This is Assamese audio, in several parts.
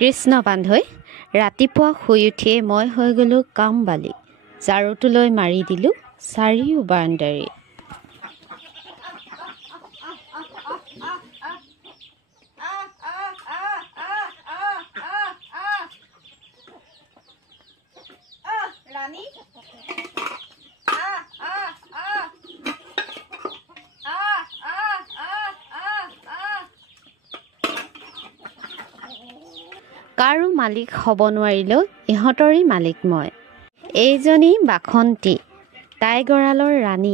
কৃষ্ণ বান্ধৈ ৰাতিপুৱা শুই উঠিয়ে মই হৈ গ'লোঁ কামবালি ঝাৰুটো লৈ মাৰি দিলোঁ চাৰিও বাউণ্ডাৰী ৰানী কাৰো মালিক হ'ব নোৱাৰিলেও ইহঁতৰে মালিক মই এইজনী বাসন্তী তাই গঁৰালৰ ৰাণী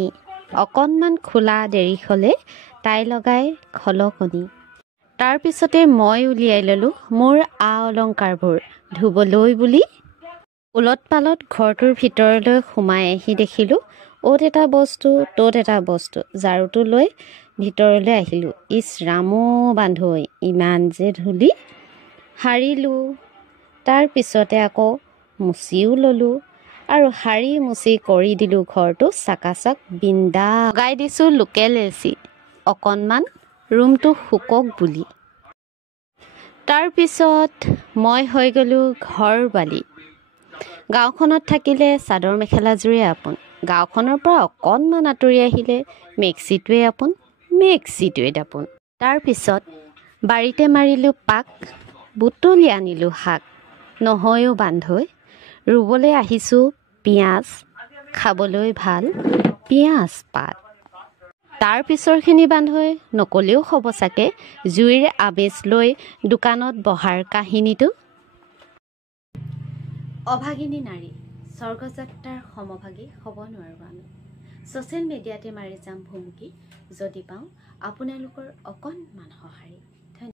অকণমান খোলা দেৰি হ'লে তাই লগাই খলকনি তাৰপিছতে মই উলিয়াই ল'লোঁ মোৰ অলংকাৰবোৰ ধুবলৈ বুলি ওলট পালত ঘৰটোৰ ভিতৰলৈ সোমাই আহি দেখিলোঁ অ'ত এটা বস্তু ত'ত এটা বস্তু ঝাৰুটো লৈ ভিতৰলৈ আহিলোঁ ইছ ৰামো বান্ধৈ ইমান যে ধূলি সাৰিলোঁ তাৰপিছতে আকৌ মুচিও ল'লোঁ আৰু সাৰি মুচি কৰি দিলোঁ ঘৰটো চাকাচাক বিন্দা লগাই দিছোঁ লোকেল এচি অকণমান ৰুমটো শুকক বুলি তাৰপিছত মই হৈ গ'লোঁ ঘৰ বালি গাঁওখনত থাকিলে চাদৰ মেখেলাযোৰে আপোন গাঁওখনৰ পৰা অকণমান আঁতৰি আহিলে মেক্সিটোৱে আপোন মেক্সিটোৱে দাপোন তাৰপিছত বাৰীতে মাৰিলোঁ পাক বুটলি আনিলোঁ শাক নহয়ও বান্ধৈ ৰুবলৈ আহিছোঁ পিঁয়াজ খাবলৈ ভাল পিঁয়াজ পাত তাৰ পিছৰখিনি বান্ধৈ নকলেও হ'ব চাগে জুইৰ আবেজ লৈ দোকানত বহাৰ কাহিনীটো অভাগিনী নাৰী স্বৰ্গযাত্ৰাৰ সমভাগী হ'ব নোৱাৰোঁ আমি ছ'চিয়েল মিডিয়াতে মাৰি যাম ভুমুকি যদি পাওঁ আপোনালোকৰ অকণমান সঁহাৰি